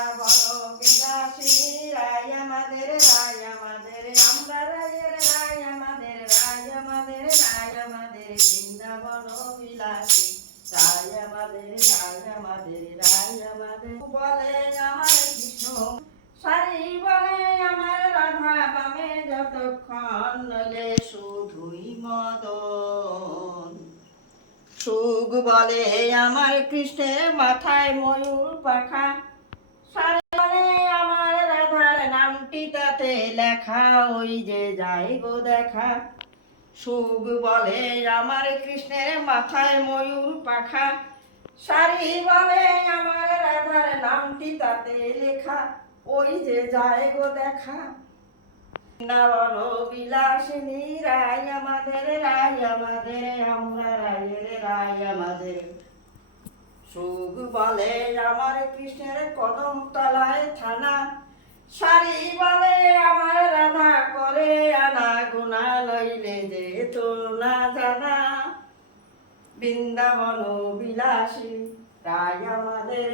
বৃন্দাবন বিলাসিনী রায় আমাদের আমরা রায়ের রায় আমাদের বৃন্দাবন বিলাসী রায় আমাদের বলে আমার কৃষ্ণ সারি বলে আমার রাধা বামে যতক্ষণ নলে শুধুই মদন সুখ বলে আমার কৃষ্ণের মাথায় ময়ূর পাখা সারি বলে আমার রাধার নামটি তাতে লেখা ওই যে যায় গো দেখা সুখ বলে আমার কৃষ্ণের মাথায় ময়ূর পাখা সারি বলে আমার রাধার নামটি তাতে লেখা ওই যে যায় গো দেখা বৃন্দাবন বিলাসিনী রায় আমাদের আমরা রায়ের রায় আমাদের সুখ বলে আমার কৃষ্ণের কদম তলায় থানা সারি বলে আমার রাধা করে আনা গুনা লইলে যে তো না জানা বৃন্দাবন বিলাসী রায় আমাদের